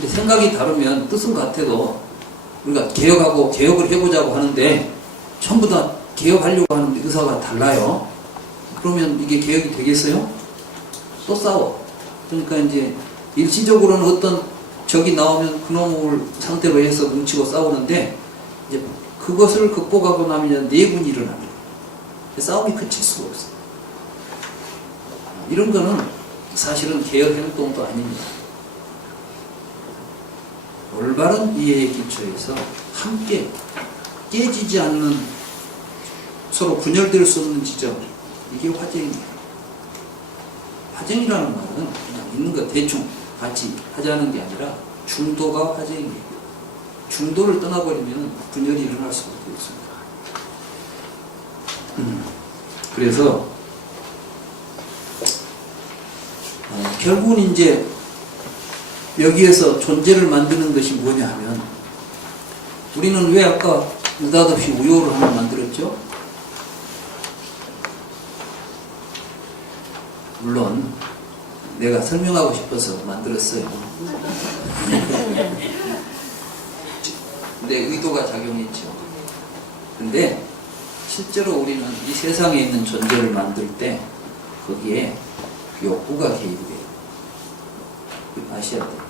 근데 생각이 다르면 뜻은 같아도 우리가 개혁을 해보자고 하는데 전부 다 개혁하려고 하는 의사가 달라요. 그러면 이게 개혁이 되겠어요? 또 싸워. 그러니까 이제 일시적으로는 어떤 적이 나오면 그놈을 상대로 해서 뭉치고 싸우는데 이제 그것을 극복하고 나면 내분이 일어납니다. 싸움이 그칠 수가 없어요. 이런 거는 사실은 개혁 행동도 아닙니다. 올바른 이해의 기초에서 함께 깨지지 않는 서로 분열될 수 없는 지점, 이게 화쟁이에요. 화쟁이라는 말은 그냥 있는 거 대충 같이 하자는 게 아니라 중도가 화쟁이에요. 중도를 떠나버리면 분열이 일어날 수밖에 없습니다. 그래서 결국은 이제 여기에서 존재를 만드는 것이 뭐냐 하면 우리는 왜 아까 느닷없이 우효를 하나 만들었죠? 물론 내가 설명하고 싶어서 만들었어요. 내 의도가 작용했죠. 근데 실제로 우리는 이 세상에 있는 존재를 만들 때 거기에 욕구가 개입이 돼요. 아셔야 돼요.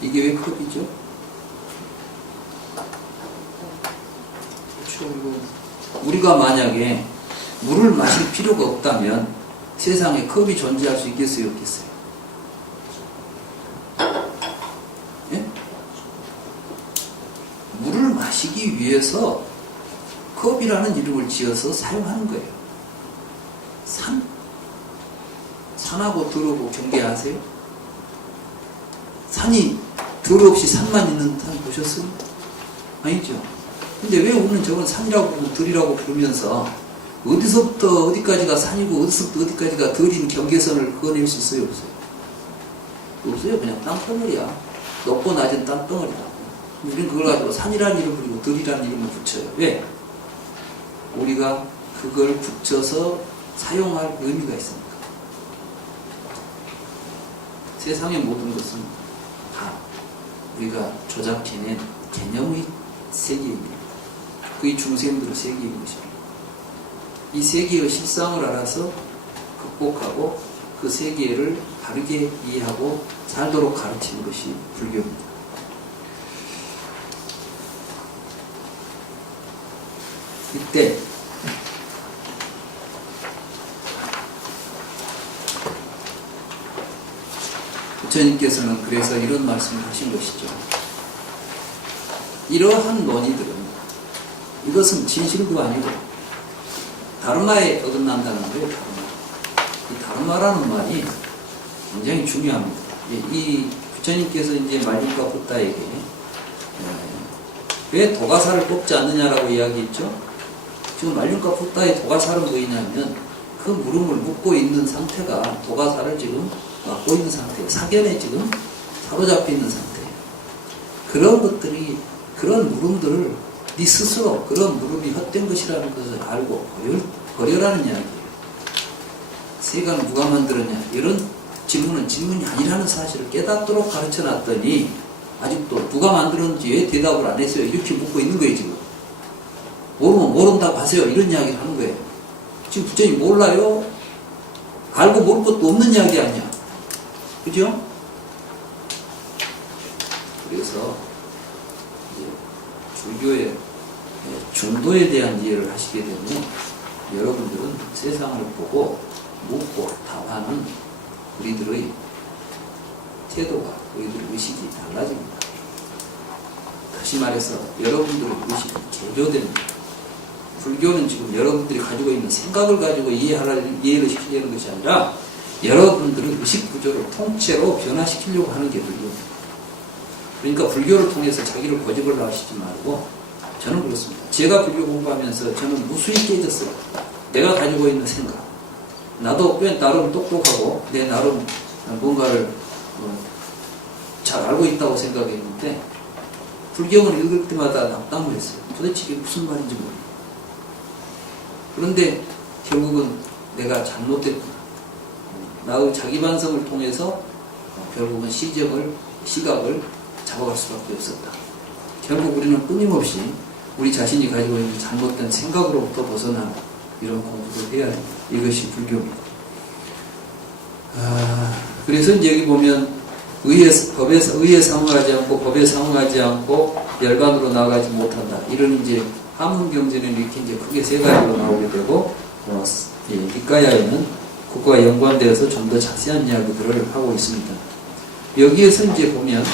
이게 왜 컵이죠? 그렇죠. 우리가 만약에 물을 마실 필요가 없다면 세상에 컵이 존재할 수 있겠어요, 없겠어요? 예? 물을 마시기 위해서 컵이라는 이름을 지어서 사용하는 거예요. 산하고 들하고 경계하세요? 산이 들 없이 산만 있는 산 보셨어요? 아니죠. 근데 왜 우리는 저건 산이라고 부르고 들이라고 부르면서 어디서부터 어디까지가 산이고 어디서부터 어디까지가 들인 경계선을 그어낼 수 있어요? 없어요? 없어요. 그냥 땅덩어리야. 높고 낮은 땅덩어리야. 우리는 그걸 가지고 산이라는 이름을 부르고 들이라는 이름을 붙여요. 왜? 우리가 그걸 붙여서 사용할 의미가 있습니다. 세상의 모든 것은 다 우리가 조작해낸 개념의 세계입니다. 그의 중생들의 세계인 것입니다. 이 세계의 실상을 알아서 극복하고 그 세계를 바르게 이해하고 살도록 가르치는 것이 불교입니다. 이때 부처님께서는 그래서 이런 말씀을 하신 것이죠. 이러한 논의들은 이것은 진실도 아니고 다르마에 어긋난다는 거예요. 이 다르마라는 말이 굉장히 중요합니다. 이 부처님께서 이제 말림과 붓다에게 왜 도가사를 뽑지 않느냐라고 이야기했죠. 지금 말림과 붓다의 도가사는 뭐냐면 그 물음을 묻고 있는 상태가 도가사를 지금 막고 있는 상태예요. 사견에 지금 사로잡혀 있는 상태예요. 그런 것들이, 그런 물음들을 네 스스로 그런 물음이 헛된 것이라는 것을 알고 버려라는 이야기예요. 세간을 누가 만들었냐? 이런 질문은 질문이 아니라는 사실을 깨닫도록 가르쳐 놨더니 아직도 누가 만들었는지 왜 대답을 안 했어요? 이렇게 묻고 있는 거예요, 지금. 모르면 모른다고 하세요. 이런 이야기를 하는 거예요. 지금 부처님 몰라요? 알고 모를 것도 없는 이야기 아니야. 그죠? 그래서 이제 불교의 중도에 대한 이해를 하시게 되면 여러분들은 세상을 보고 묻고 답하는 우리들의 태도가, 우리들의 의식이 달라집니다. 다시 말해서 여러분들의 의식이 개조됩니다. 불교는 지금 여러분들이 가지고 있는 생각을 가지고 이해를 시키려는 것이 아니라 여러분들의 의식 구조를 통째로 변화시키려고 하는 게 불교입니다. 그러니까 불교를 통해서 자기를 고집을 하시지 말고, 저는 그렇습니다. 제가 불교 공부하면서 저는 무수히 깨졌어요. 내가 가지고 있는 생각. 나도 꽤 나름 똑똑하고 내 나름 뭔가를 잘 알고 있다고 생각했는데 불경을 읽을 때마다 낙담을 했어요. 도대체 이게 무슨 말인지 모르겠어요. 그런데 결국은 내가 잘못했구나. 나의 자기 반성을 통해서 결국은 시각을 잡아갈 수밖에 없었다. 결국 우리는 끊임없이 우리 자신이 가지고 있는 잘못된 생각으로부터 벗어나는 이런 공부를 해야 됩니다. 이것이 불교입니다. 그래서 이제 여기 보면 의에 상응하지 않고 법에 상응하지 않고 열반으로 나아가지 못한다. 이런 이제 하문경전에는 이렇게 이제 크게 세 가지로 나오게 되고 니까야에는 그것과 연관되어서 좀 더 자세한 이야기들을 하고 있습니다. 여기에서 이제 보면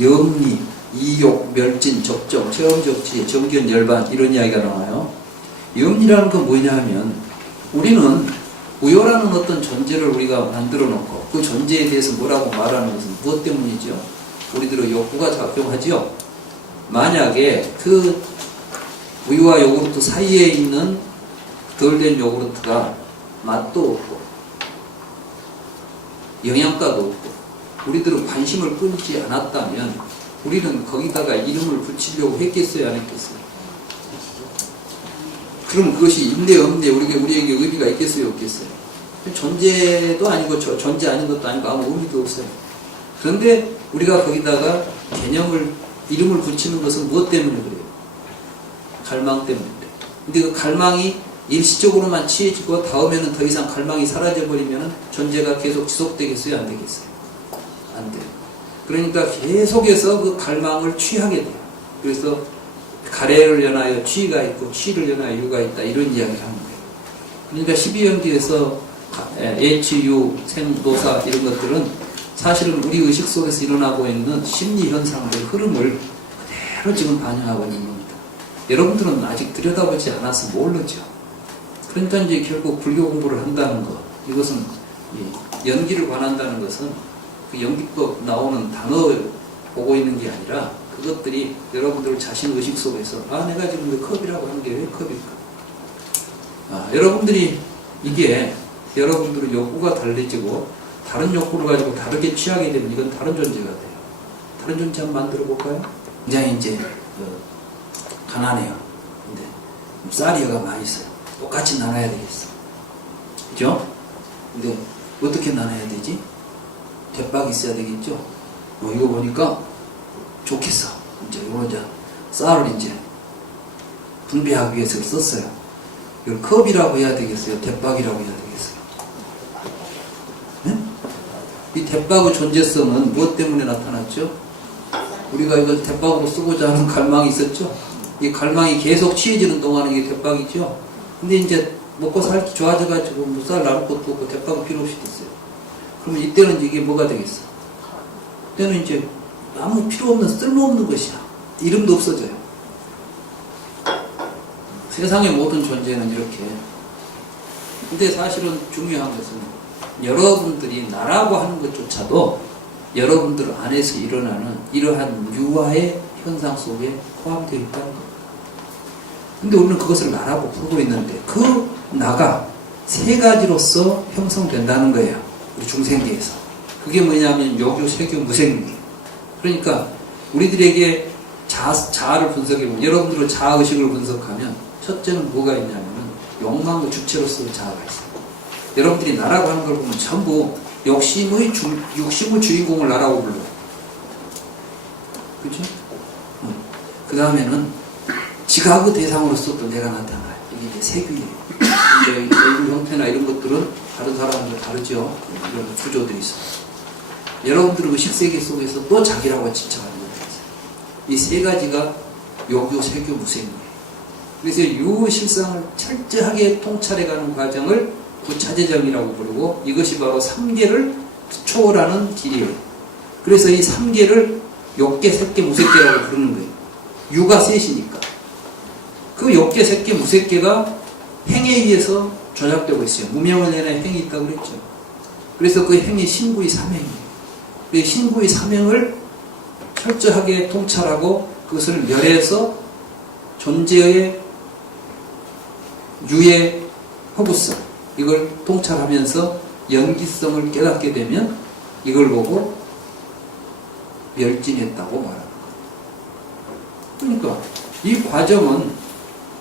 영리, 이욕, 멸진, 적정, 체험적지, 정견, 열반 이런 이야기가 나와요. 영리라는 건 뭐냐 하면 우리는 우요라는 어떤 존재를 우리가 만들어 놓고 그 존재에 대해서 뭐라고 말하는 것은 무엇 때문이죠? 우리들의 욕구가 작용하죠. 만약에 그 우유와 요구르트 사이에 있는 덜 된 요구르트가 맛도 없고 영양가도 없고 우리들은 관심을 끌지 않았다면 우리는 거기다가 이름을 붙이려고 했겠어요, 안 했겠어요? 그럼 그것이 있네 없네 우리에게 의미가 있겠어요, 없겠어요? 존재도 아니고 존재 아닌 것도 아니고 아무 의미도 없어요. 그런데 우리가 거기다가 이름을 붙이는 것은 무엇 때문에 그래요? 갈망 때문에 그래요. 근데 그 갈망이 일시적으로만 취해지고 다음에는 더 이상 갈망이 사라져버리면 존재가 계속 지속되겠어요, 안 되겠어요? 안 돼요. 그러니까 계속해서 그 갈망을 취하게 돼요. 그래서 가래를 연하여 취가 있고 취를 연하여 유가 있다 이런 이야기를 하는 거예요. 그러니까 12연기에서 H, 생, 노사 이런 것들은 사실은 우리 의식 속에서 일어나고 있는 심리 현상의 흐름을 그대로 지금 반영하고 있는 겁니다. 여러분들은 아직 들여다보지 않아서 모르죠. 그러니까 이제 결국 불교 공부를 한다는 것, 이것은 연기를 관한다는 것은 그 연기법 나오는 단어를 보고 있는 게 아니라 그것들이 여러분들 자신 의식 속에서 내가 지금 왜 컵이라고 하는 게 왜 컵일까? 여러분들이 이게 여러분들의 욕구가 달라지고 다른 욕구를 가지고 다르게 취하게 되면 이건 다른 존재가 돼요. 다른 존재 한번 만들어 볼까요? 굉장히 이제 가난해요. 근데 쌀이가 많이 있어요. 똑같이 나눠야 되겠어. 그죠? 근데 어떻게 나눠야 되지? 대박이 있어야 되겠죠? 이거 보니까 좋겠어. 이제 쌀을 이제 분배하기 위해서 썼어요. 이걸 컵이라고 해야 되겠어요? 대박이라고 해야 되겠어요? 네? 이 대박의 존재성은 무엇 때문에 나타났죠? 우리가 이걸 대박으로 쓰고자 하는 갈망이 있었죠? 이 갈망이 계속 취해지는 동안은 이게 대박이죠? 근데 이제 먹고 살기 좋아져가지고 쌀 나눌 것도 없고 대박은 필요 없이 됐어요. 그러면 이때는 이게 뭐가 되겠어? 이때는 이제 아무 필요 없는 쓸모없는 것이야. 이름도 없어져요. 세상의 모든 존재는 이렇게. 근데 사실은 중요한 것은 여러분들이 나라고 하는 것조차도 여러분들 안에서 일어나는 이러한 유아의 현상 속에 포함되어 있다는 겁니다. 근데 우리는 그것을 나라고 부르고 있는데 그 나가 세 가지로서 형성된다는 거예요. 우리 중생계에서. 그게 뭐냐면 요교, 세교, 무생리. 그러니까 우리들에게 자아를 분석해보면 여러분들은 자아의식을 분석하면 첫째는 뭐가 있냐면 욕망의 주체로서의 자아가 있어요. 여러분들이 나라고 하는 걸 보면 전부 욕심의 주인공을 나라고 불러요. 그렇죠? 그 다음에는 지각의 대상으로서 또 내가 나타나요. 이게 이제 세규예요. 이제 얼굴 형태나 이런 것들은 다른 사람들과 다르죠. 이런 구조들이 있어요. 여러분들의 의식세계 속에서 또 자기라고 집착하는 것들이 있어요. 이 세 가지가 요교, 세교, 무생이에요. 그래서 유실상을 철저하게 통찰해가는 과정을 구차재정이라고 부르고 이것이 바로 3계를 초월하는 길이에요. 그래서 이 3계를 욕계, 색계, 무색계라고 부르는 거예요. 유가 셋이니까. 그 욕계, 색계, 무색계가 행에 의해서 조작되고 있어요. 무명을 내는 행이 있다고 그랬죠. 그래서 그 행이 신구의 삼행이에요. 그 신구의 삼행을 철저하게 통찰하고 그것을 멸해서 존재의 유의 허구성 이걸 통찰하면서 연기성을 깨닫게 되면 이걸 보고 멸진했다고 말합니다. 그러니까 이 과정은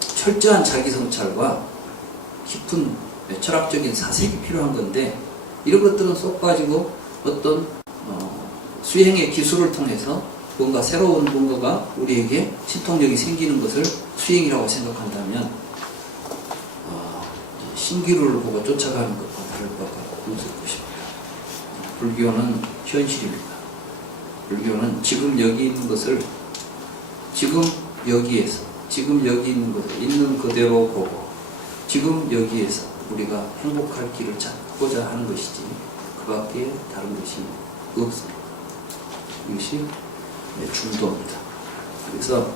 철저한 자기성찰과 깊은 철학적인 사색이 필요한 건데 이런 것들은 쏙 빠지고 어떤 수행의 기술을 통해서 뭔가 새로운 뭔가가 우리에게 신통력이 생기는 것을 수행이라고 생각한다면 신기루를 보고 쫓아가는 것과 다를 바가 없을 것입니다. 불교는 현실입니다. 불교는 지금 여기 있는 것을 지금 여기에서 지금 여기 있는 것을 있는 그대로 보고 지금 여기에서 우리가 행복할 길을 찾고자 하는 것이지 그 밖에 다른 것이 없습니다. 이것이 중도입니다. 그래서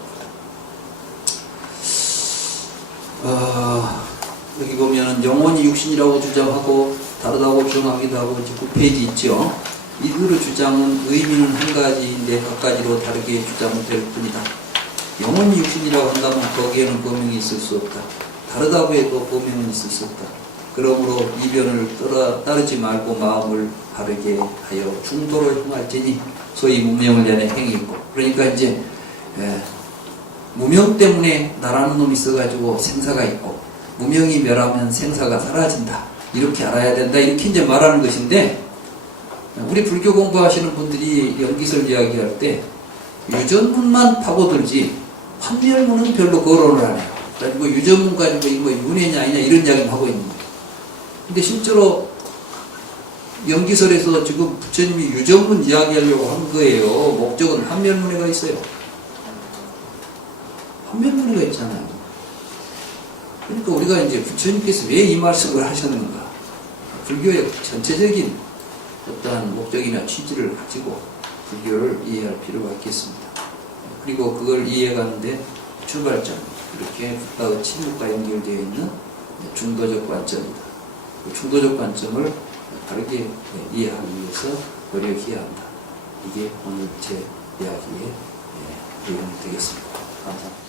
여기 보면 영혼이 육신이라고 주장하고 다르다고 주장하기도 하고 9페이지 있죠. 이들의 주장은 의미는 한 가지인데 각가지로 다르게 주장될 뿐이다. 영혼이 육신이라고 한다면 거기에는 범용이 있을 수 없다. 다르다고 해도 범용은 있을 수 없다. 그러므로 이변을 따르지 말고 마음을 바르게 하여 중도를 행할지니 소위 무명을 내는 행위고. 그러니까 이제 무명 때문에 나라는 놈이 있어가지고 생사가 있고 무명이 멸하면 생사가 사라진다. 이렇게 알아야 된다. 이렇게 이제 말하는 것인데 우리 불교 공부하시는 분들이 연기설 이야기할 때 유전문만 파고들지 판멸문은 별로 거론을 안 해요. 그래가지고 유전문 가지고 이거 윤회냐 아니냐 이런 이야기를 하고 있는 거예요. 근데 실제로 연기설에서 지금 부처님이 유전문 이야기하려고 한 거예요. 목적은 판멸문회가 있어요. 판멸문회가 있잖아요. 그러니까 우리가 이제 부처님께서 왜 이 말씀을 하셨는가? 불교의 전체적인 어떠한 목적이나 취지를 가지고 불교를 이해할 필요가 있겠습니다. 그리고 그걸 이해하는데 출발점, 이렇게 국가의 침묵과 연결되어 있는 중도적 관점입니다. 그 중도적 관점을 다르게 이해하기 위해서 노력해야 한다. 이게 오늘 제 이야기의 내용이 되겠습니다. 감사합니다.